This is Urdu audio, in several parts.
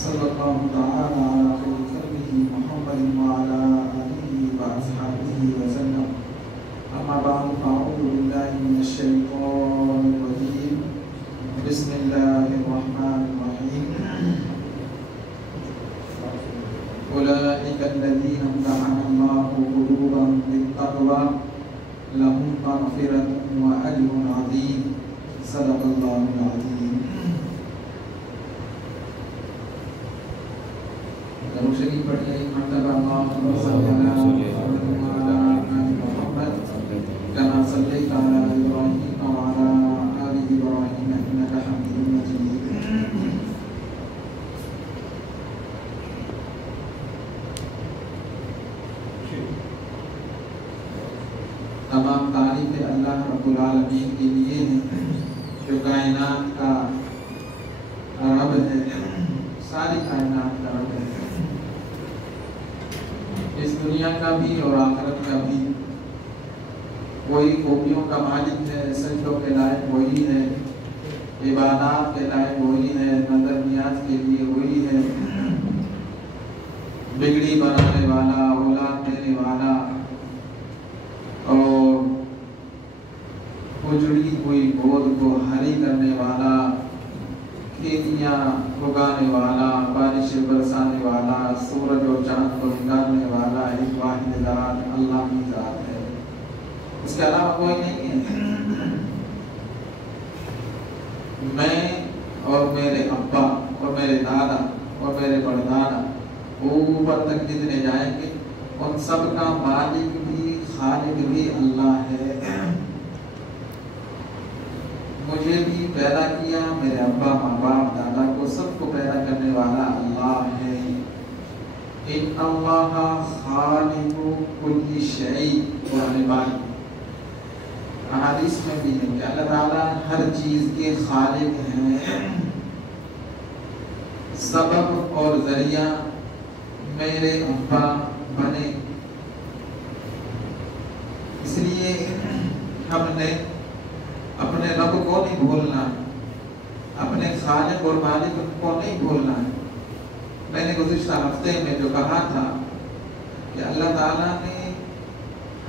صلی اللہ تعالی علی خیر خلقہ محمد وعلی آلہ واصحابہ وسلم. اما بعد فاعوذ باللہ من الشیطان الرجیم. بسم اللہ الرحمن الرحیم. اولئک الذین امتحن اللہ قلوبهم بالتقوی لهم مغفرۃ واجر عظیم. صدق اللہ العظیم. درود شریف پڑھیے ایک مرتبہ. اللہم صلی علی محمد کما صلیت علی ابراہیم وعلی آل ابراہیم انک حمید مجید. تمام تعریفیں اللہ رب العالمین کے لیے ہیں جو کائنات کا رب ہے، ساری کائنات کا رب ہے. اس دنیا کا بھی اور آخرت کا بھی وہی خوبیوں کا مالک ہے. سجدوں کے لائق وہی ہے، عبادات کے لائق وہی ہے، نظر نیاز کے لیے وہی ہے. بگڑی بنانے والا، اولاد دینے والا اور اجڑی ہوئی گود کو ہری کرنے والا، کھیتیاں اگانے والا، بارشیں برسانے والا، سورج اور چاند کو نکالنے والا ایک واحد ذات اللہ کی ذات ہے. اس کے علاوہ کوئی نہیں ہے. میں اور میرے ابا اور میرے دادا اور میرے پردادا اوپر تک جتنے جائیں گے ان سب کا مالک بھی خالق بھی اللہ ہے. مجھے بھی پیدا کیا، میرے ابا ماں باپ دادا کو سب کو پیدا کرنے والا اللہ ہے. ان اللہ خالق کل شیء. قرآن پاک احادیث میں بھی ہے کہ اللہ تعالیٰ ہر چیز کے خالق ہیں. سبب اور ذریعہ میرے ابا بنے، اس لیے ہم نے اپنے رب کو نہیں بھولنا، اپنے خالق اور مالک کو نہیں بھولنا. میں نے گزشتہ ہفتے میں جو کہا تھا کہ اللہ تعالیٰ نے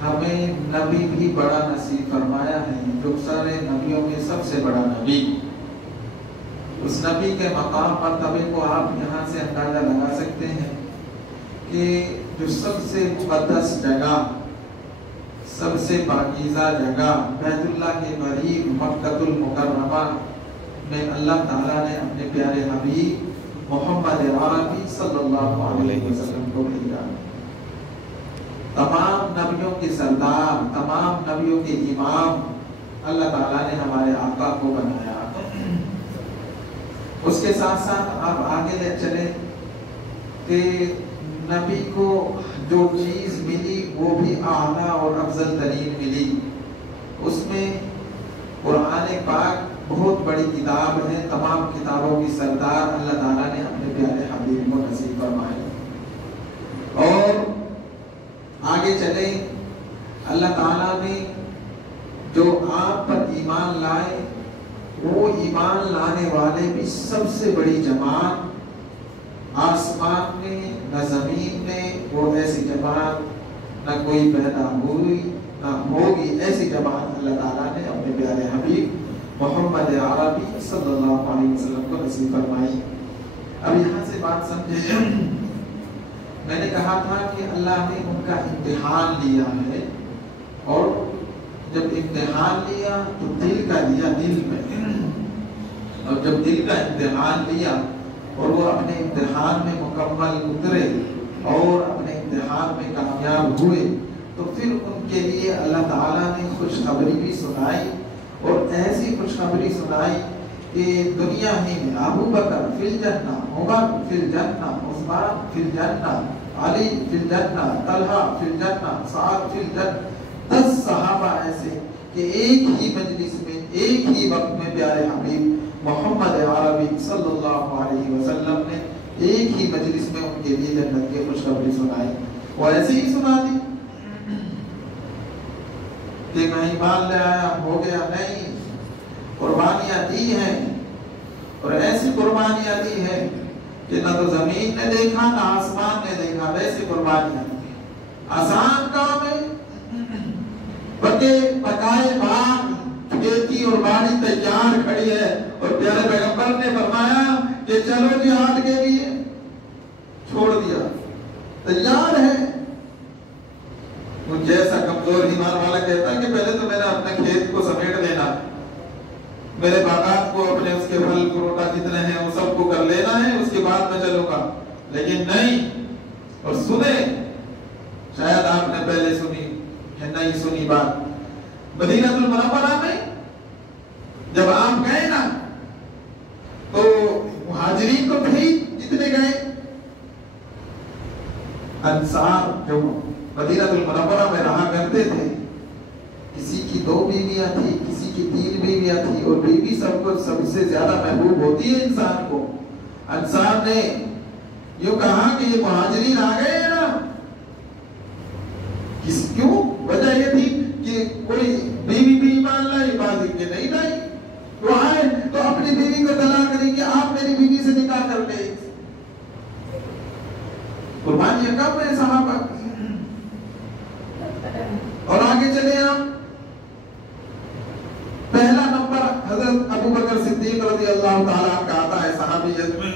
ہمیں نبی بھی بڑا نصیب فرمایا ہے، جو سارے نبیوں میں سب سے بڑا نبی. اس نبی کے مقام مرتبے کو آپ یہاں سے اندازہ لگا سکتے ہیں کہ جو سب سے مقدس جگہ، سب سے پاکیزہ جگہ بیت اللہ کے قریب مکہ المکرمہ میں اللہ تعالیٰ نے اپنے پیارے حبیب محمد عربی صلی اللہ علیہ وسلم کو بھیجا. تمام نبیوں کے سردار، تمام نبیوں کے امام اللہ تعالیٰ نے ہمارے آقا کو بنایا. اس کے ساتھ ساتھ آپ آگے لے چلیں کہ نبی کو جو چیز ملی وہ بھی اعلیٰ اور افضل ترین ملی. اس میں قرآن پاک بہت بڑی کتاب ہے، تمام کتابوں کی سردار اللہ تعالیٰ نے اپنے پیارے حبیب کو نصیب فرمائی. اور آگے چلیں، اللہ تعالیٰ نے جو آپ پر ایمان لائے وہ ایمان لانے والے بھی سب سے بڑی جماعت آسمان میں نہ زمین میں، وہ ایسی جماعت نہ کوئی پیدا ہوئی نہ ہوگی. ایسی جماعت اللہ تعالیٰ نے اپنے پیارے حبیب محمد عربی صلی اللہ علیہ وسلم کو نصیب فرمائی. اب یہاں سے بات سمجھے. میں نے کہا تھا کہ اللہ نے ان کا امتحان لیا ہے، اور جب امتحان لیا تو دل کا لیا، دل میں. اور جب دل کا امتحان لیا اور وہ اپنے امتحان میں مکمل اترے اور اپنے امتحان میں کامیاب ہوئے تو پھر ان کے لیے اللہ تعالیٰ نے خوشخبری بھی سنائی. اور ایسی خوشخبری سنائی کہ دنیا ہی میں ابو بکر فی الجنہ، عمر فی الجنہ، عثمان فی الجنہ، علی فی الجنہ، طلحہ فی الجنہ، سعد فی الجنہ. 10 صحابہ ایسے کہ ایک ہی مجلس میں ایک ہی وقت میں پیارے حبیب محمد عربی صلی اللہ علیہ وسلم نے ایک ہی مجلس میں ان کے لیے جنت کی خوشخبری سنائی. وہ ایسے ہی سنا دی کہ میں ایمان لے آیا ہو گیا، نہیں. قربانیاں دی ہیں اور ایسی قربانیاں دی ہیں کہ نہ تو زمین نے دیکھا نہ آسمان نے دیکھا ویسے قربانی آسان کام ہے. پکے پکائے باغ کھیتی اور باڑی تیار کھڑی ہے اور پیارے پیغمبر نے فرمایا کہ چلو جہاد کے لیے، چھوڑ دیا، تیار ہے. جیسا کمزور ایمان والا کہتا ہے کہ پہلے تو میں نے اپنے کھیت کو سمیٹ لینا، میرے باغات کو اپنے اس کے پھل فروٹا جتنے ہیں وہ سب کو کر لینا ہے، اس کے بعد میں چلوں گا. لیکن نہیں. اور سنے، شاید آپ نے پہلے سنی ہے نہیں سنی بات، مدینہ المنورہ میں جب آپ گئے نا تو مہاجرین تو تھے جتنے گئے، انصار جو مدینہ المنورہ میں رہا کرتے تھے، کسی کی 2 بیویاں تھی، کسی کی 3 بیویاں تھی، اور بیوی سب کو سب سے زیادہ محبوب ہوتی ہے انسان کو. انصار نے یوں کہا کہ یہ مہاجرین آ گئے ہیں نا، کیوں؟ وجہ یہ تھی کہ کوئی بیوی بھی ایمان لائی، بعض کے نہیں لائی، تو آئے تو اپنی بیوی کو طلاق دیں کہ آپ میری بیوی سے نکاح کر لیں. قربانی کم ہے صحابہ. اور آگے چلے ہم، پہلا نمبر حضرت ابو بکر صدیق رضی اللہ تعالیٰ کا آتا ہے صحابیت میں،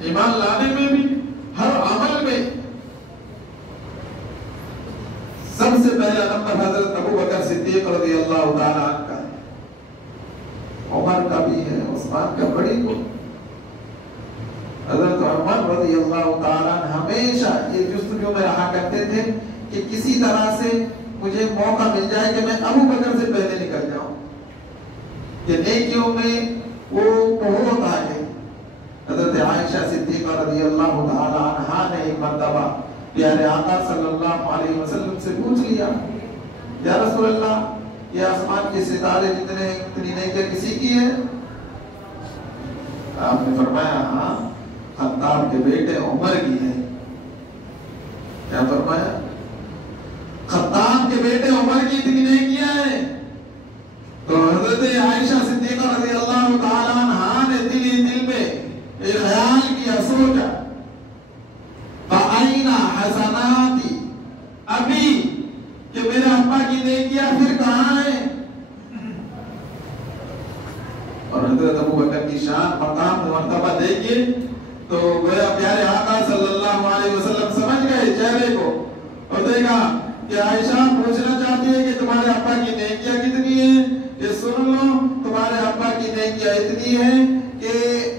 ایمان لانے میں بھی، ہر عمل میں. سب سے پہلا نمبر حضرت ابو بکر صدیق رضی اللہ تعالیٰ کا ہے. عمر کا بھی ہے، عثمان کا بڑی کو. حضرت عمر رضی اللہ تعالیٰ ہمیشہ یہ جستجو میں رہا کرتے تھے کہ کسی طرح سے مجھے موقع مل جائے کہ میں ابو بکر سے پہلے نکل جاؤں، کہ نیکیوں میں وہ بہت آگے. حضرت عائشہ صدیقہ رضی اللہ تعالیٰ عنہا نے ایک مرتبہ پیارے آقا صلی اللہ علیہ وسلم سے پوچھ لیا، یا رسول اللہ یہ آسمان کے ستارے جتنے ہیں اتنی نیکیاں کسی کی ہے؟ آپ نے فرمایا ہاں خطاب کے بیٹے عمر کی ہے. کیا فرمایا؟ خطاب کے بیٹے عمر کی اتنی نیکیاں ہیں. تو حضرت عائشہ صدیقہ رضی اللہ تعالیٰ عنہا نے دل ہی دل میں ایک خیال کیا، سوچا فَأَيْنَ حَسَنَاتِ ابھی، کہ میرے ابا کی نیکیاں پھر کہاں ہیں؟ اور حضرت ابو بکر کی شان مقام مرتبہ دیکھیے تو گویا پیارے آقا صلی اللہ علیہ وسلم سمجھ گئے چہرے کو اور دیکھا کہ عائشہ پوچھنا چاہتی ہے کہ تمہارے ابا کی نیکیاں کتنی ہیں. کہ سن لو تمہارے ابا کی نیکیاں اتنی ہیں کہ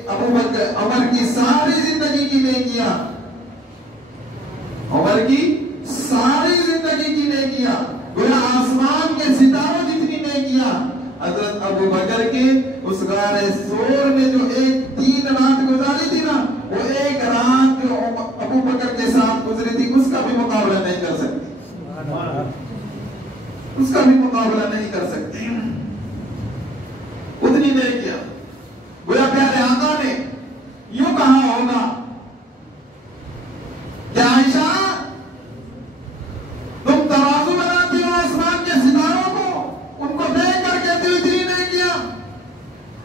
ابو بکر عمر کی ساری زندگی کی نیکیاں، عمر کی ساری زندگی کی نیکیاں، گویا آسمان کے ستاروں جتنی نیکیاں حضرت ابو بکر کے اس غار ثور میں جو 3 رات گزاری تھی نا، وہ ایک رات جو ابو بکر کے ساتھ گزری تھی اس کا بھی مقابلہ نہیں کر سکتی، اس کا بھی مقابلہ نہیں کر سکتی. اتنی نیکیاں. گویا پیارے آقا نے یوں کہا ہوگا کہ عائشہ تم ترازو بناتی ہو آسمان کے ستاروں کو، ان کو دیکھ کر کہتی ہوئی اتنی نیکیاں.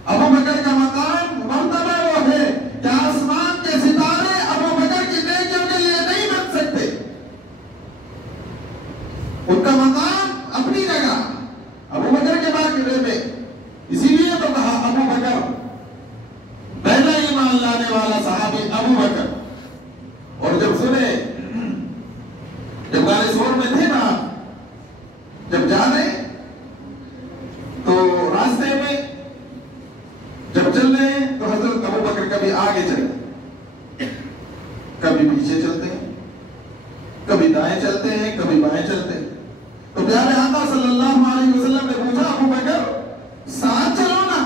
ابو بکر کا مقام مرتبہ وہ ہے کہ آسمان کے ستارے ابو بکر کی نیکیوں کے لیے نہیں بن سکتے. ان کا مقام اپنی جگہ ابو بکر کے بارے میں، اسی لیے تو کہا ابو بکر پہلا ایمان لانے والا صحابی ابو بکر. اور جب سنے، جب غار ثور میں تھے نا، جب جا رہے تو راستے میں جب چل رہے ہیں تو حضرت ابو بکر کبھی آگے چلتے، کبھی پیچھے چلتے ہیں، کبھی دائیں چلتے ہیں، کبھی بائیں چلتے ہیں. تو پیارے آقا صلی اللہ علیہ وسلم نے پوچھا ابو بکر ساتھ چلو نا،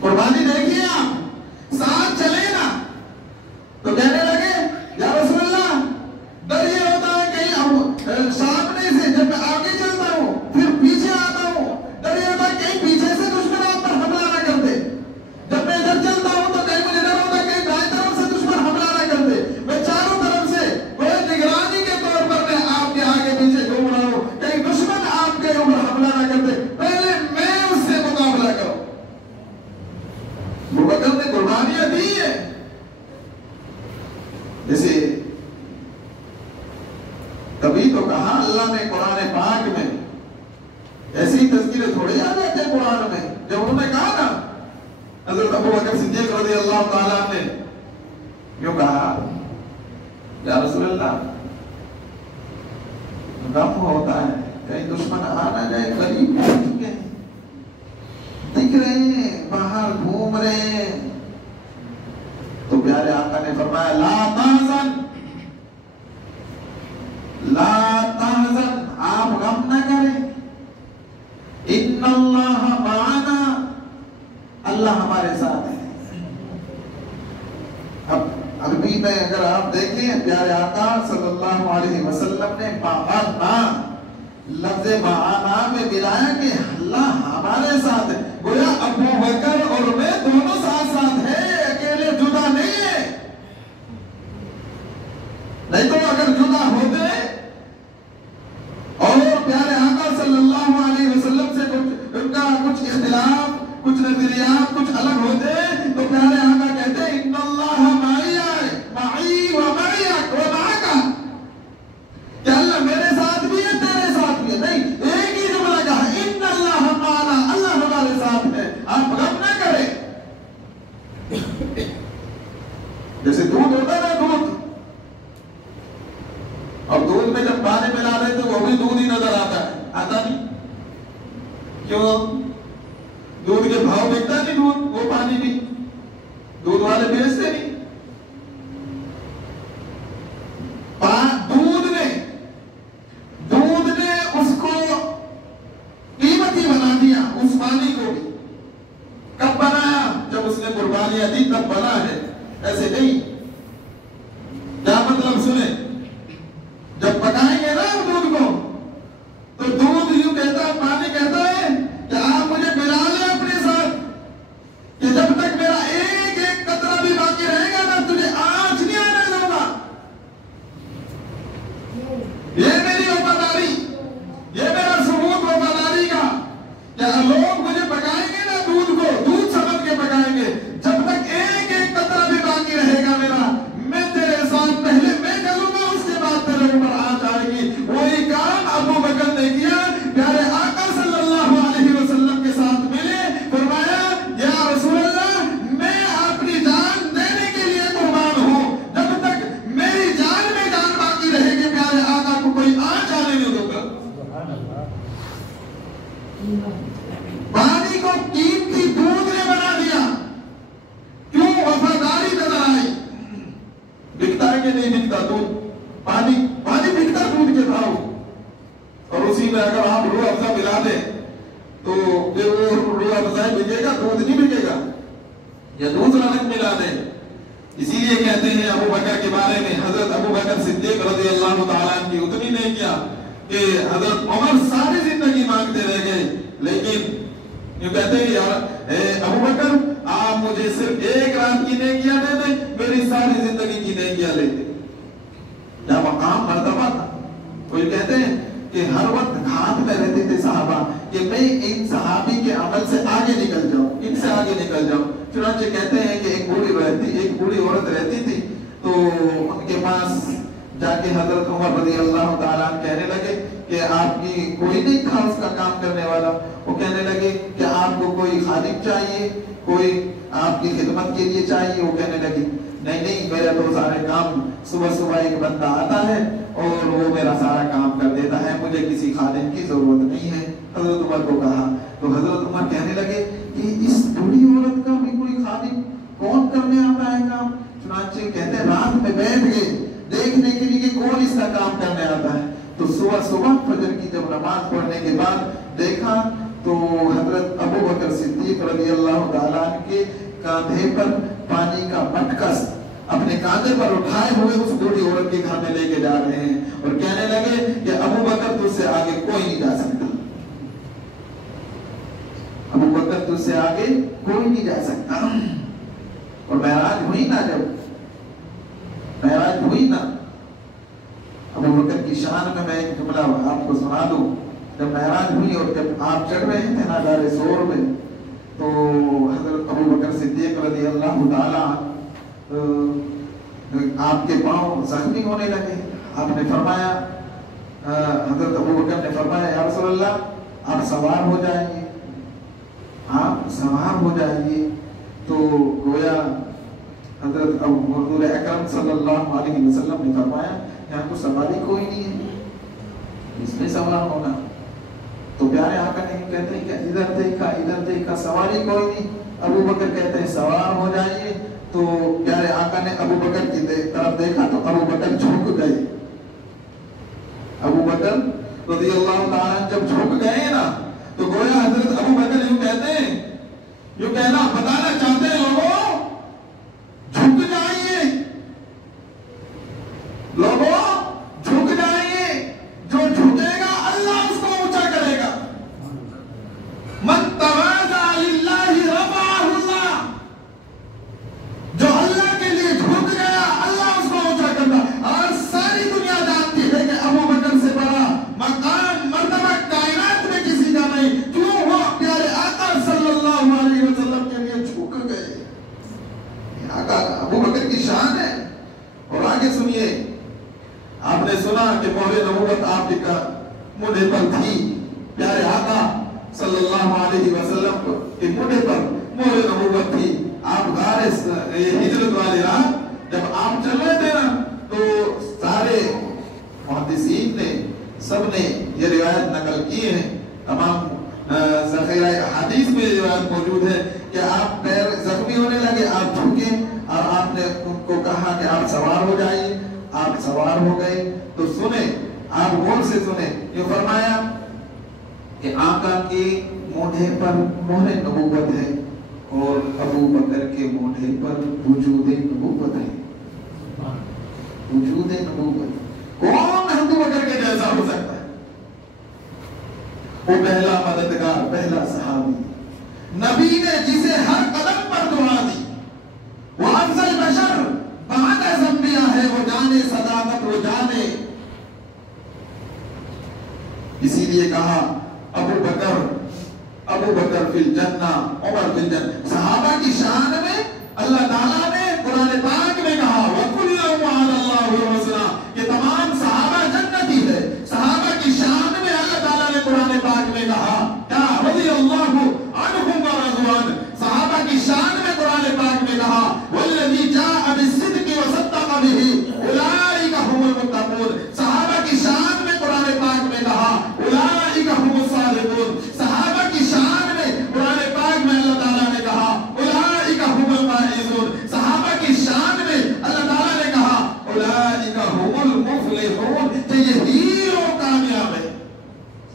قربانی دیکھیے آپ، ساتھ چلے نا. تو کہنے لگے یا رسول اللہ ڈر یہ ہوتا ہے کہیں سامنے سے جب میں آگے چلتا ہوں پھر پیچھے آتا ہوں، ڈر یہ ہوتا ہے کہیں پیچھے سے دشمن آپ پر حملہ نہ کر دے. جب میں ادھر چلتا ہوں تو کہیں مجھے ڈر ہوتا ہے کہیں دائیں طرف سے دشمن حملہ نہ کر دے. میں چاروں طرف سے کوئی نگرانی کے طور پر میں آپ کے آگے پیچھے گھوم رہا ہوں، کہیں دشمن آپ کے کبھی تو کہا اللہ نے قرآن پاک میں، ایسی تذکرے تھوڑے آ جاتے ہیں قرآن میں. جب انہوں نے کہا نا حضرت ابو بکر صدیق رضی اللہ تعالیٰ نے یوں کہا یا رسول اللہ غم ہوتا ہے کہیں دشمن آ نہ جائے، قریب پہنچ چکے ہیں، دکھ رہے ہیں، باہر گھوم رہے ہیں. تو پیارے آقا نے فرمایا لا تحزن، لا تحزن، آپ غم نہ کریں، ان اللہ معنا، اللہ ہمارے ساتھ ہے. اب عربی میں اگر آپ دیکھیں پیارے آقا صلی اللہ علیہ وسلم نے معنا، لفظ معنا میں ملایا کہ اللہ ہمارے ساتھ ہے. گویا ابو بکر اور میں دونوں ساتھ ساتھ ہیں، اکیلے جدا نہیں ہے. نہیں تو اگر جدا ہوتے اور پیارے آقا صلی اللہ علیہ وسلم سے ان کا کچھ اختلاف، کچھ نظریات کچھ الگ ہوتے تو پیارے آقا کہتے ان اللہ معی و معیک و معک، کہ اللہ میرے ساتھ بھی ہے تیرے ساتھ بھی ہے. نہیں، ایک ہی جملہ کہا ان اللہ معنا، اللہ ہمارے ساتھ ہے، آپ غم نہ کریں. جیسے دودھ ہوتا ہے نا، دودھ، اور دودھ میں جب پانی ملا رہے تو وہ بھی دودھ ہی نظر آتا ہے، آتا نہیں؟ کیوں؟ دودھ کے بھاؤ دیکھتا نہیں دودھ، وہ پانی بھی دودھ والے بیچتے نہیں. دودھ نے اس کو قیمتی بنا دیا، اس پانی کو بھی. کب بنایا؟ جب اس نے قربانیاں دی تب بنا ہے، ایسے نہیں. کیا مطلب سنیں، جب پکائیں گے نا دودھ کو تو دودھ یوں کہتا ہے، پانی کہتا ہے کہ آپ مجھے ملا لیں اپنے ساتھ، کہ جب تک میرا ایک ایک قطرہ بھی باقی رہے گا نا تجھے آنچ نہیں آنے دوں گا. یہ میری وفاداری، یہ میرا ثبوت وفاداری کا، کہ لوگ مجھے پکائیں گے نا دودھ کو، دودھ سمجھ کے پکائیں گے، جب تک ایک ایک قطرہ بھی باقی رہے گا میرا، میں تیرے ساتھ پہلے میں چلوں گا، اس کے بعد تیرے اوپر آنچ آئے گی. وہی کام ابو بکر نے کیا. پیارے آقا صلی اللہ علیہ وسلم کے ساتھ ملے، فرمایا یا رسول اللہ میں اپنی جان دینے کے لیے قربان ہوں، جب تک میری جان میں جان باقی رہے گی پیارے آقا کو کوئی آنچ آنے نہیں دوں گا. پانی کو قیمتی دودھ نے بنا دیا. کیوں؟ وفاداری نظر آئی. بکتا ہے کہ نہیں بکتا دودھ؟ پانی بکتا دودھ کے بھاؤ، اور اسی میں اگر آپ روح افزا ملا دیں تو پھر وہ روح افزا بکے گا، دودھ نہیں بکے گا. یا دوسرا رنگ ملا دیں. اسی لیے کہتے ہیں ابو بکر کے بارے میں، حضرت ابو بکر صدیق رضی اللہ تعالیٰ عنہ کی اتنی نہیں کیا کہ حضرت عمر ساری زندگی مانگتے رہ گئے، لیکن یہ کہتے ہیں یار ابو بکر آپ مجھے صرف ایک رات کی نیکیاں دے دیں، میری ساری زندگی کی نیکیاں لے دیں. کیا مقام مرتبہ تھا. کوئی کہتے ہیں کہ ہر وقت گھات میں رہتے تھے صحابہ کہ میں ان صحابی کے عمل سے آگے نکل جاؤں، ان سے آگے نکل جاؤں. چنانچہ کہتے ہیں کہ ایک بوڑھی عورت رہتی تھی تو ان کے پاس جا کے حضرت عمر رضی اللہ تعالیٰ کہنے لگے کہ آپ کی کوئی نہیں تھا اس کا کام کرنے والا. وہ کہنے لگے کہ آپ کو کوئی خادم چاہیے، کوئی آپ کی خدمت کے لیے چاہیے. وہ کہنے لگی نہیں میرا تو سارے کام، صبح ایک بندہ آتا ہے اور وہ میرا سارا کام کر دیتا ہے، مجھے کسی خادم کی ضرورت نہیں ہے. حضرت عمر کو کہا تو حضرت عمر کہنے لگے کہ اس بوڑھی عورت کا بھی کوئی خادم کون کرنے آتا ہے کام. چنانچہ کہتے ہیں رات میں بیٹھ گئے دیکھنے کے لیے کہ کون اس کا کام کرنے آتا ہے. تو صبح فجر کی جب نماز پڑھنے کے بعد دیکھا تو حضرت ابو بکر صدیق رضی اللہ تعالیٰ کے کاندھے پر پانی کا مٹکس اپنے کاندھے پر اٹھائے ہوئے اس بوڑھی عورت کے گھر میں لے کے جا رہے ہیں اور کہنے لگے کہ ابو بکر تجھ سے آگے کوئی نہیں جا سکتا. ابو بکر تجھ سے آگے کوئی نہیں جا سکتا. اور معراج ہوئی نا، جب معراج ہوئی نا ابو بکر کی شان میں ایک جملہ آپ کو سنا دوں. جب معراج ہوئی اور جب آپ چڑھ رہے تھے نا دار سور میں تو حضرت ابو بکر صدیق رضی اللہ تعالیٰ آپ کے پاؤں زخمی ہونے لگے. آپ نے فرمایا حضرت ابو بکر نے فرمایا یا رسول اللہ آپ سوار ہو جائیے، آپ سوار ہو جائیے. تو گویا حضرت حضور اکرم صلی اللہ علیہ وسلم نے فرمایا یہاں تو سواری کوئی نہیں ہے، اس میں سوار ہونا. تو پیارے آقا نے کہتے ہیں کہ ادھر دیکھا سواری کوئی نہیں. ابو بکر کہتے ہیں سوار ہو جائیے. تو پیارے آقا نے ابو بکر کی طرف دیکھا تو ابو بکر جھک گئے. ابو بکر رضی اللہ تعالیٰ جب جھک گئے نا تو گویا حضرت ابو بکر یوں کہتے ہیں، یوں کہنا بتانا چاہتے ہیں لوگوں جھک جائیے، لوگوں جھک جائیے، جو جھکے گا اللہ اس کو اونچا کرے گا. من تواضع للہ رفعہ اللہ، جو اللہ کے لیے جھک گیا اللہ اس کو اونچا کرتا. اور ساری دنیا جانتی ہے کہ ابو بکر سے بڑا مقام مرتبہ کائنات میں کسی کا نہیں. کیوں؟ وہ پیارے آقا صلی اللہ علیہ وسلم کے لیے جھک گئے. آقا ابو بکر کی شان ہے. اور آگے سنیے، آپ نے سنا کہ مہر نبوت آپ کے منہ پر تھی. پیارے آقا صلی اللہ علیہ وسلم کے منہ پر مہر نبوت تھی. آپ غار ہجرت والی رات جب آپ چل رہے تھے نا تو سارے محدثین نے سب نے یہ روایت نقل کی ہے. تمام ذخیرہ حدیث میں روایت موجود ہے کہ آپ پیر زخمی ہونے لگے، آپ جھکے اور آپ نے ان کو کہا کہ آپ سوار ہو جائیے. آپ سوار ہو گئے. تو سنیں، آپ غور سے سنیں، یہ فرمایا کہ آقا کے مونڈے پر مہر نبوت ہے اور ابو بکر کے مونڈے پر وجود نبوت ہے. وجود نبوت. کون ابو بکر کے جیسا ہو سکتا ہے؟ وہ پہلا مددگار، پہلا صحابی، نبی نے جسے ہر قدم پر دعا دی. وہ افضل بشر بعد از انبیاء ہے، وہ جانے صداقت، وہ جانے. اسی لیے کہا ابو بکر فی الجنہ، عمر فی الجنہ. صحابہ کی شان میں اللہ تعالیٰ نے قرآن پاک میں کہا وَكُلًّا وَعَدَ اللَّهُ الْحُسْنَىٰ، کہ تمام صحابہ جنتی ہے. صحابہ کی شان میں اللہ تعالیٰ نے قرآن پاک میں کہا کیا رضی اللہ عنہم ورضوا عنہ. صحابہ کی شان میں قرآن پاک میں کہا وَالَّذِي جَاءَ بِالصِّدْقِ وَصَدَّقَ بِهِ أُولَٰئِكَ هُمُ الْمُتَّقُونَ. صحابہ کی شان میں قرآن پاک میں کہا أُولَٰئِكَ هُمُ الصَّادِقُونَ. صحابہ کی شان میں قرآن پاک میں اللہ تعالیٰ نے کہا أُولَٰئِكَ هُمُ الْفَائِزُونَ. صحابہ کی شان میں اللہ تعالیٰ نے کہا أُولَٰئِكَ هُمُ الْمُفْلِحُونَ، کہ یہی لوگ کامیاب ہیں.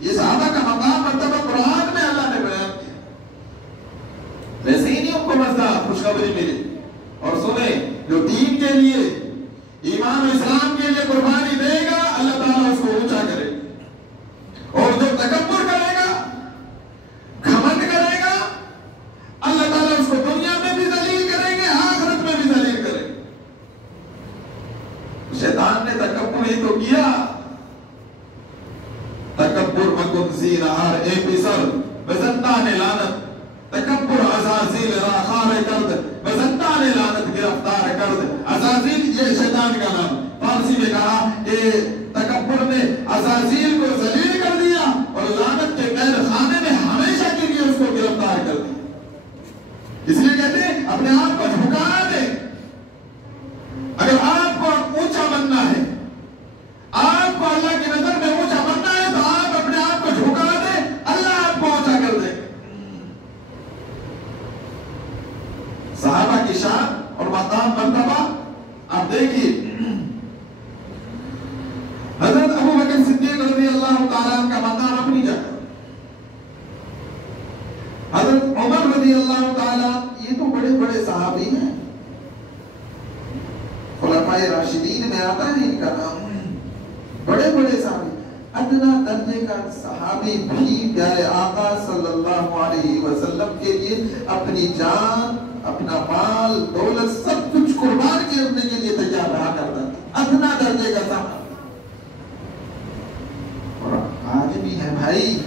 یہ صحابہ کا مقام مرتبہ قرآن میں اللہ نے بیان کیا. ویسے ہی نہیں ان کو مزدار خوشخبری ملی. اور سنیں، جو دین کے لیے، ایمان و اسلام کے لیے قربانی دے گا اللہ تعالیٰ اس کو اونچا کرے. اور جو تکبر کرے گا، گھمنڈ کرے گا، اللہ تعالیٰ اس کو دنیا میں بھی ذلیل کریں گے، آخرت میں بھی ذلیل کریں گے. شیطان نے تکبر ہی تو کیا. تکبر مکن زینہار اے پسر بزدان لعنت، تکبر عزازیل را خار کرد بزدان لعنت گرفتار کرد. عزازیل یہ شیطان کا نام. فارسی میں کہا کہ تکبر نے عزازیل کو ذلیل کر دیا اور لعنت کے قید خانے میں ہمیشہ کے لیے اس کو گرفتار کر دیا. اس لیے کہتے ہیں اپنے آپ کو جھکا دے. اگر آپ کو اونچا بننا ہے، آپ کو اللہ کی نظر میں اونچا بننا ہے، تو آپ اپنے آپ کو جھکا دیں، اللہ آپ کو اونچا کر دے. صحابہ کی شان اور مقام مرتبہ آپ دیکھیے. حضرت ابو بکر صدیق رضی اللہ تعالیٰ عنہ کا مقام اپنی جگہ. حضرت عمر رضی اللہ تعالیٰ، یہ تو بڑے بڑے صحابی ہیں، خلفائے راشدین میں آتا ہے ان کا نام. بڑے بڑے صحابی، ادنا درجے کا صحابی بھی پیارے آقا صلی اللہ علیہ وسلم کے لیے اپنی جان، اپنا مال، دولت، سب کچھ قربان کرنے کے لیے تیار رہا کرتا تھا. ادنا درجے کا صحابی. اور آج بھی ہے بھائی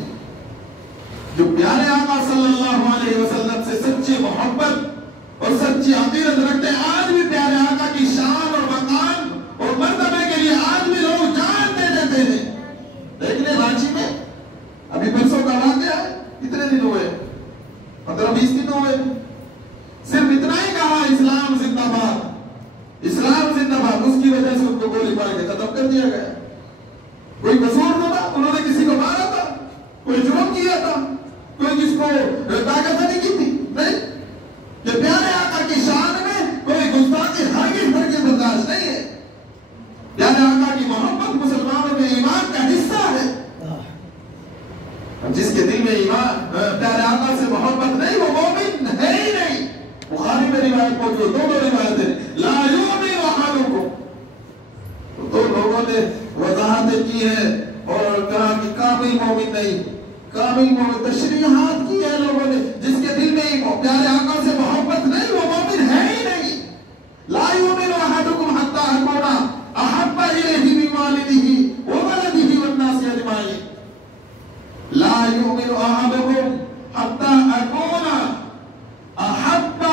جو پیارے آقا صلی اللہ علیہ وسلم سے سچی محبت اور سچی عقیدت رکھتے ہیں. آج بھی پیارے آقا کی شان اور مقام اور مرتبے کے لیے آج بھی لوگ جان دے دیتے ہیں. کوئی قصور تو تھا؟ انہوں نے کسی کو مارا تھا؟ کوئی جرم کیا تھا؟ کوئی کس کو طاقت کی تھی؟ نہیں. کہ پیارے آقا کی شان میں کوئی گستاخی ہرگز برداشت نہیں ہے. پیارے آقا کی محبت مسلمانوں کے ایمان کا حصہ ہے. جس کے دل میں ایمان پیارے آقا سے محبت نہیں وہ مومن ہے ہی نہیں. بخاری میں روایت موجود، دونوں روایتیں لا یؤمن احدکم. تو لوگوں نے وضاحتیں کی ہے اور کہا کہ کامل مومن نہیں، کامل مومن تشریحات کی ہے لوگوں نے. جس کے دل میں پیارے آقا سے محبت نہیں وہ مومن ہے ہی نہیں. لا یؤمن احدکم حتی اکون احب الیہ من والدہ وولدہ والناس اجمعین. لا یؤمن احدکم حتی اکون احب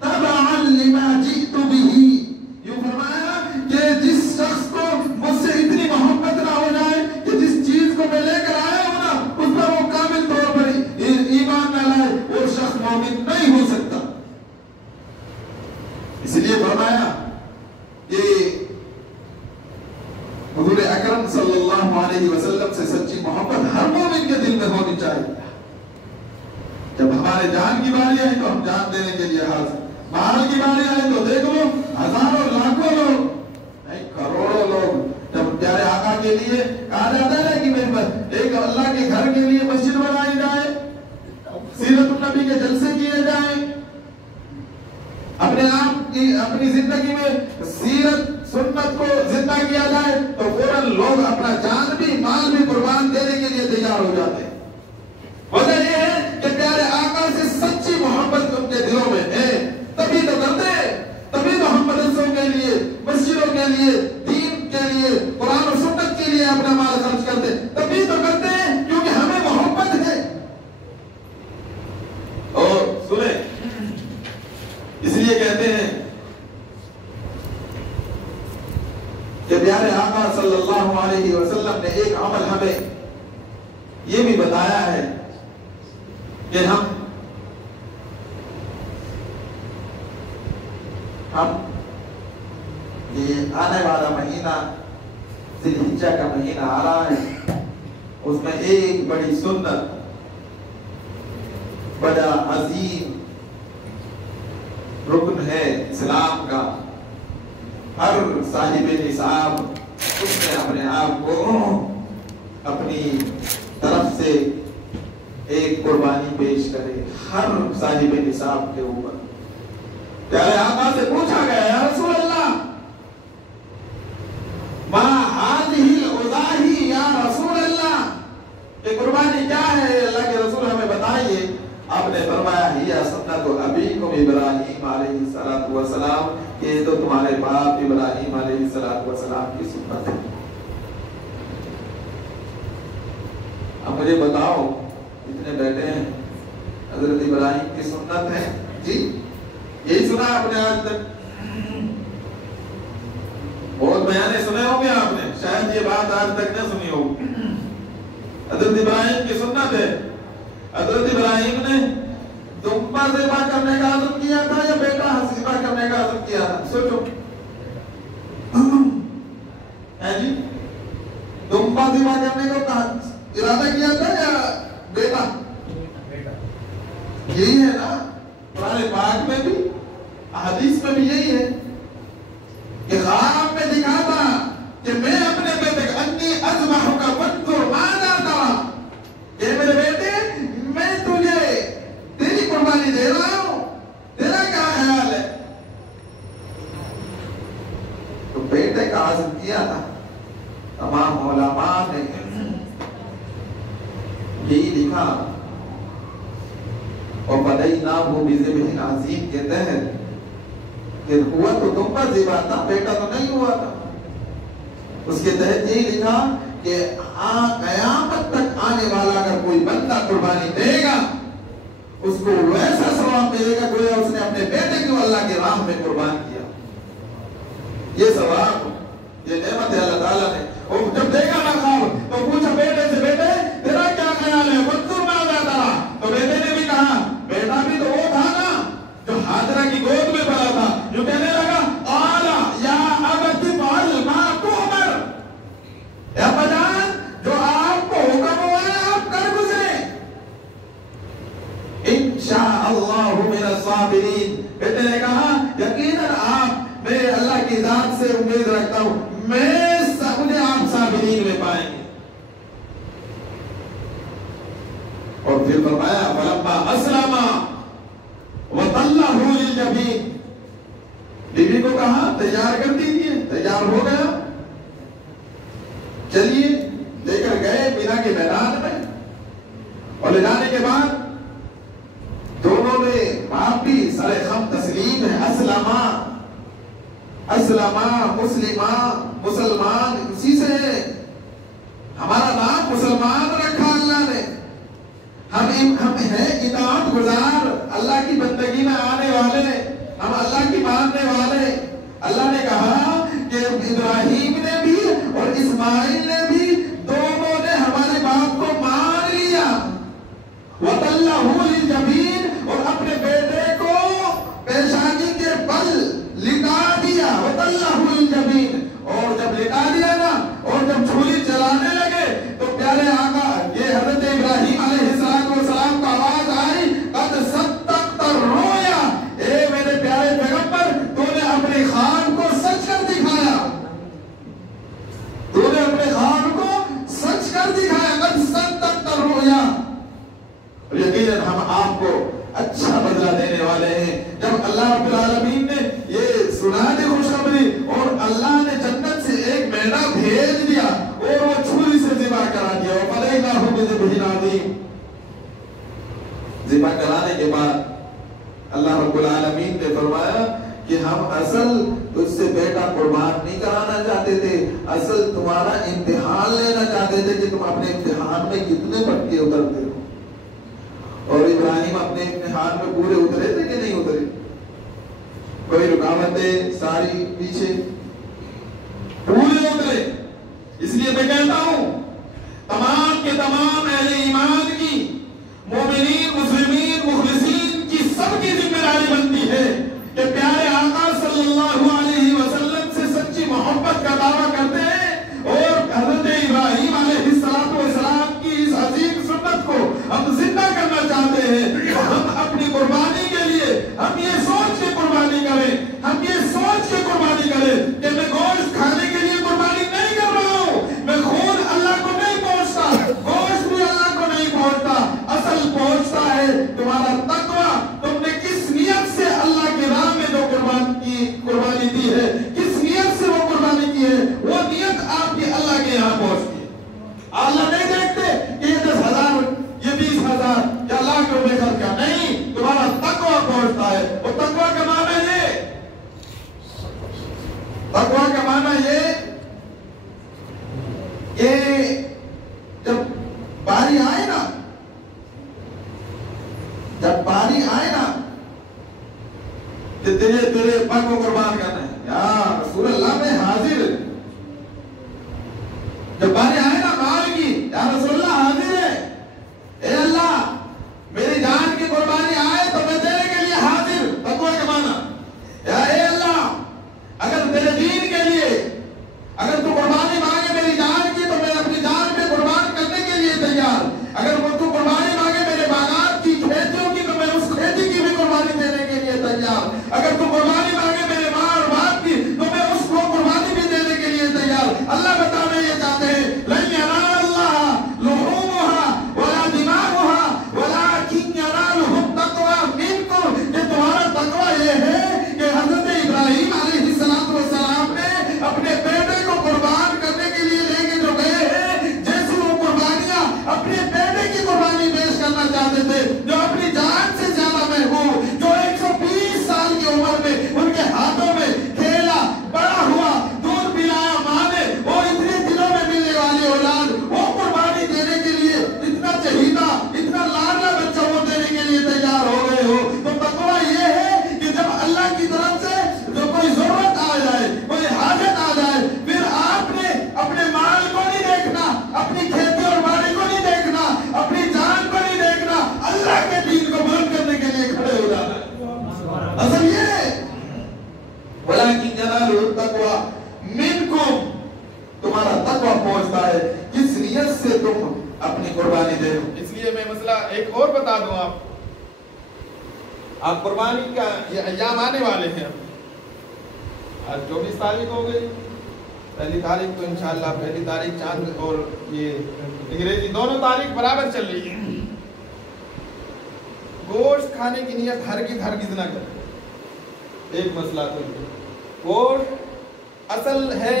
تبعا لما جئت به. یوں فرمایا کہ جس شخص کو مجھ سے اتنی محبت نہ ہو جائے کہ جس چیز کو میں لے کر آیا ہوں نا اس پر وہ کامل طور پر ایمان نہ لائے وہ شخص مومن نہیں ہو سکتا. اس لیے فرمایا کہ حضور اکرم صلی اللہ علیہ وسلم سے سچی محبت ہر مومن کے دل میں ہونی چاہیے. جب ہمارے جان کی باری آئی تو ہم جان دینے کے لیے حاضر. مال کی باری آئی تو دیکھ لو ہزاروں لاکھوں لوگ نہیں کروڑوں لوگ جب پیارے آقا کے لیے کہا جاتا ہے کہ ایک اللہ کے گھر کے لیے مسجد بنائی جائے، سیرت النبی کے جلسے کیے جائیں، اپنے آپ کی اپنی زندگی میں سیرت سنت کو زندہ کیا جائے تو فوراً لوگ اپنا جان بھی مال بھی قربان دینے کے لیے تیار ہو جاتے ہیں. وجہ یہ ہے کہ پیارے آقا سے سچی محبت ان کے دلوں میں ہے. تبھی تو کرتے ہیں، تبھی تو ہم مدرسوں کے لیے، مسجدوں کے لیے، دین کے لیے، قرآن و سنت کے لیے اپنا مال خرچ کرتے ہیں. تبھی تو کرتے ہیں کیونکہ ہمیں محبت ہے. اور سنیں اس لیے کہتے ہیں کہ پیارے آقا صلی اللہ علیہ وسلم نے ایک عمل ہمیں یہ بھی بتایا ہے کہ ہم یہ آنے والا مہینہ ذی الحجہ کا مہینہ آ رہا ہے، اس میں ایک بڑی سنت بڑا عظیم رکن ہے اسلام کا. ہر صاحب نصاب اس میں اپنے آپ کو اپنی طرف سے ایک قربانی پیش کرے. ہر صاحب نصاب کے اوپر پیارے آقا سے پوچھا گیا یا رسول اللہ ما هذه الاضاحی یا رسول اللہ، کہ قربانی کیا ہے اللہ کے رسول ہمیں بتائیے. آپ نے فرمایا ہی سنت ابیکم ابراہیم علیہ السلام، کہ تو تمہارے باپ ابراہیم علیہ السلام کی سنت ہے. اب مجھے بتاؤ اتنے بیٹھے ہیں حضرت ابراہیم کی سنت ہے جی؟ یہی سنا آپ نے آج تک؟ بہت بیانے سنے ہوں گے آپ نے، شاید یہ بات آج تک نہ سنی ہو. حضرت ابراہیم کی سنت ہے. حضرت ابراہیم نے دمبا ذبح کرنے کا عزم کیا تھا یا بیٹا ذبح کرنے کا عزم کیا تھا؟ سوچو جی، دمبا ذبح کرنے کا ارادہ کیا تھا یا بیٹا؟ یہی ہے نا قرآن پاک میں بھی حدیث میں بھی یہی ہے کہ خواب میں دکھا تھا کہ میں اپنے بیٹے انی اذبحک فانظر ماذا ترى، کہ میرے بیٹے میں تجھے تیری قربانی دے رہا ہوں، تیرا کیا خیال ہے؟ تو بیٹے کا عزم کیا تھا. تمام علماء نے یہی لکھا اور فدیناہ بذبح عظیم کے تحت کہ ہوا تو دمبا ذبح تھا، بیٹا تو نہیں ہوا تھا. اس کے تحت یہی لکھا کہ قیامت تک آنے والا اگر کوئی بندہ قربانی دے گا اس کو ویسا ثواب ملے گا گویا اس نے اپنے بیٹے کو اللہ کی راہ میں قربان کیا. یہ ثواب، یہ نعمت ہے اللہ تعالیٰ نے. اور جب دیکھا نا خواب تو پوچھا بیٹے سے، بیٹے تیرا کیا خیال ہے؟ فانظر ماذا ترى. تو بیٹے نے بھی کہا، بیٹا بھی تو وہ تھا نا جو ہاجرہ کی گود میں پڑا تھا، جو کہنے لگا قال یا ابت افعل ما تؤمر، اے چلیے لے کر گئے مینا کے میدان میں، اور لے جانے کے بعد دونوں نے باپ بھی سر خم تسلیم ہے، مسلمان اسی سے ہے، ہمارا نام مسلمان رکھا اللہ نے، ہم ہیں اطاعت گزار، اللہ کی بندگی میں آنے والے، ہم اللہ کی ماننے والے۔ اللہ نے کہا کہ ابراہیم نے بھی اور اسماعیل نے بھی، دونوں نے ہمارے باپ کو مان لیا، وَتَلَّهُ لِلْجَبِينِ، اور اپنے بیٹے کو پیشانی کے بل لٹا دیا، وَتَلَّهُ لِلْجَبِينِ، اور جب لٹا دیا نا اور جب چھری چلانے لگے تو پیارے آقا یہ حضرت ابراہیم علیہ السلام کو آواز آئی، قد صدقت الرؤیا، اے میرے پیارے پیغمبر تو نے اپنے خواب کو سچ کر دکھایا، تو نے اپنے خواب کو سچ کر دکھایا، قد صدقت الرؤیا۔ اور یقیناً ہم آپ کو اچھا بدلہ دینے والے ہیں۔ جب اللہ رب العالمین نے یہ سنا دی خوشخبری اور اللہ نے جنت سے ایک مینا بھیج دیا اور وہ چھری سے ذبح کرا دیا، وَفَدَيْنَاهُ بِذِبْحٍ عَظِيمٍ، ذبح کرانے کے بعد اللہ رب العالمین نے فرمایا کہ ہم اصل تجھ سے بیٹا قربان نہیں کرانا چاہتے تھے، اصل تمہارا امتحان لینا چاہتے تھے کہ تم اپنے امتحان میں کتنے پٹکے اترتے ہو۔ اور ابراہیم اپنے امتحان میں پورے اترے تھے کہ نہیں اترے؟ کوئی رکاوٹیں ساری پیچھے، پورے اترے۔ اس لیے میں کہتا ہوں تمام کے تمام اہل ایمان کی، مومنین، مسلمین، مخلصین کی سب کی ذمہ داری بنتی ہے کہ پیارے آقا صلی اللہ علیہ وسلم سے سچی محبت کا دعویٰ کرتے ہیں اور حضرت ابراہیم علیہ السلام کی اس عظیم سنت کو ہم زندہ کرنا چاہتے ہیں۔ ہم اپنی قربانی کے لیے ہم یہ سوچ کے قربانی کریں، ہم یہ سوچ کے قربانی کریں کہ میں گوشت کھانے کے لیے قربانی نہیں کر رہا ہوں، میں خون اللہ کو نہیں پہنچتا، گوشت بھی اللہ کو نہیں پہنچتا، اصل پہنچتا ہے تمہارا تقویٰ۔ تم نے کس نیت سے اللہ کی راہ میں جو قربانی دی ہے، کس نیت سے وہ قربانی کی ہے، وہ نیت آپ کی اللہ کے یہاں پہنچتی ہے۔ اللہ نہیں دیکھتے کہ یہ 10,000 یہ 20,000 یا لاکھ روپے خرچ کا، نہیں، تمہارا تقویٰ پہنچتا ہے۔ اور تقویٰ کا معنی یہ، تقویٰ کا معنی یہ کہ جب باری آئے نا، جب باری آئے نا کہ تیرے پگ کو قربان کرنا ہے، یا رسول اللہ میں حاضر، جب باری آئے نا مال کی، یا رسول اللہ حاضر ہے، اے اللہ میری جان کی قربانی آئے تو میں تیرے کے لیے حاضر، تقویٰ کا معنی، یا اے اللہ اگر تیرے دین کے لیے اگر تو قربانی مانگے میری جان کی تو میں اپنی جان پہ قربان کرنے کے لیے تیار، اگر وہ تو قربانی مانگے میرے باغات کی، کھیتیوں کی، تو میں اس کھیتی کی بھی قربانی دینے کے لیے تیار، اگر تو قربانی مانگے میرے ماں اور باپ کی تو میں اس کو قربانی بھی دینے کے لیے تیار۔ اللہ بتانے یہ چاہتے ہیں لن ینال اللہ لحومها ولا دماؤها ولکن ینالہ التقوی منکم، کہ تمہارا تقویٰ یہ ہے کہ حضرت ابراہیم علیہ السلام نے اپنے بیٹے کو قربان کرنے کے لیے لے کے جو گئے ہیں، جیسے وہ قربانیاں اپنے بیٹے کی قربانی پیش کرنا چاہتے تھے، جو اپنی جان سے زیادہ محبوب، جو 120 سال کی عمر میں ان کے ہاتھوں میں کھیلا بڑا ہوا، دودھ پلایا ماں نے، وہ اتنے دنوں میں ملنے والی اولاد، وہ قربانی دینے کے لیے اتنا چہیتا، اتنا لاڈلا بچہ وہ دینے کے لیے تیار ہو گئے ہو۔ تو تقویٰ یہ ہے کہ جب اللہ کی طرف سے جو کوئی ضرورت آ جائے، کوئی حاجت آ جائے، پھر آپ نے اپنے مال کو نہیں دیکھنا، اپنی کھیتی اور باڑی کو نہیں دیکھنا، اپنی جان کو نہیں دیکھنا، اللہ کے دین کو بلند کرنے کے لیے کھڑے ہو جانا ہے۔ اصل یہ ہے وَلَٰكِنْ يَنَالُهُ التَّقْوَىٰ مِنْكُمْ، تمہارا تقویٰ پہنچتا ہے کس نیت سے تم اپنی قربانی دے۔ اس لیے میں مسئلہ ایک اور بتا دوں، آپ قربانی کا یہ ایام آنے والے ہیں، آج 24 تاریخ ہو گئی، پہلی تاریخ تو انشاءاللہ پہلی تاریخ چاند اور یہ انگریزی دونوں تاریخ برابر چل رہی ہے۔ گوشت کھانے کی نیت ہرگز نہ کریں۔ ایک مسئلہ تو گوشت اصل ہے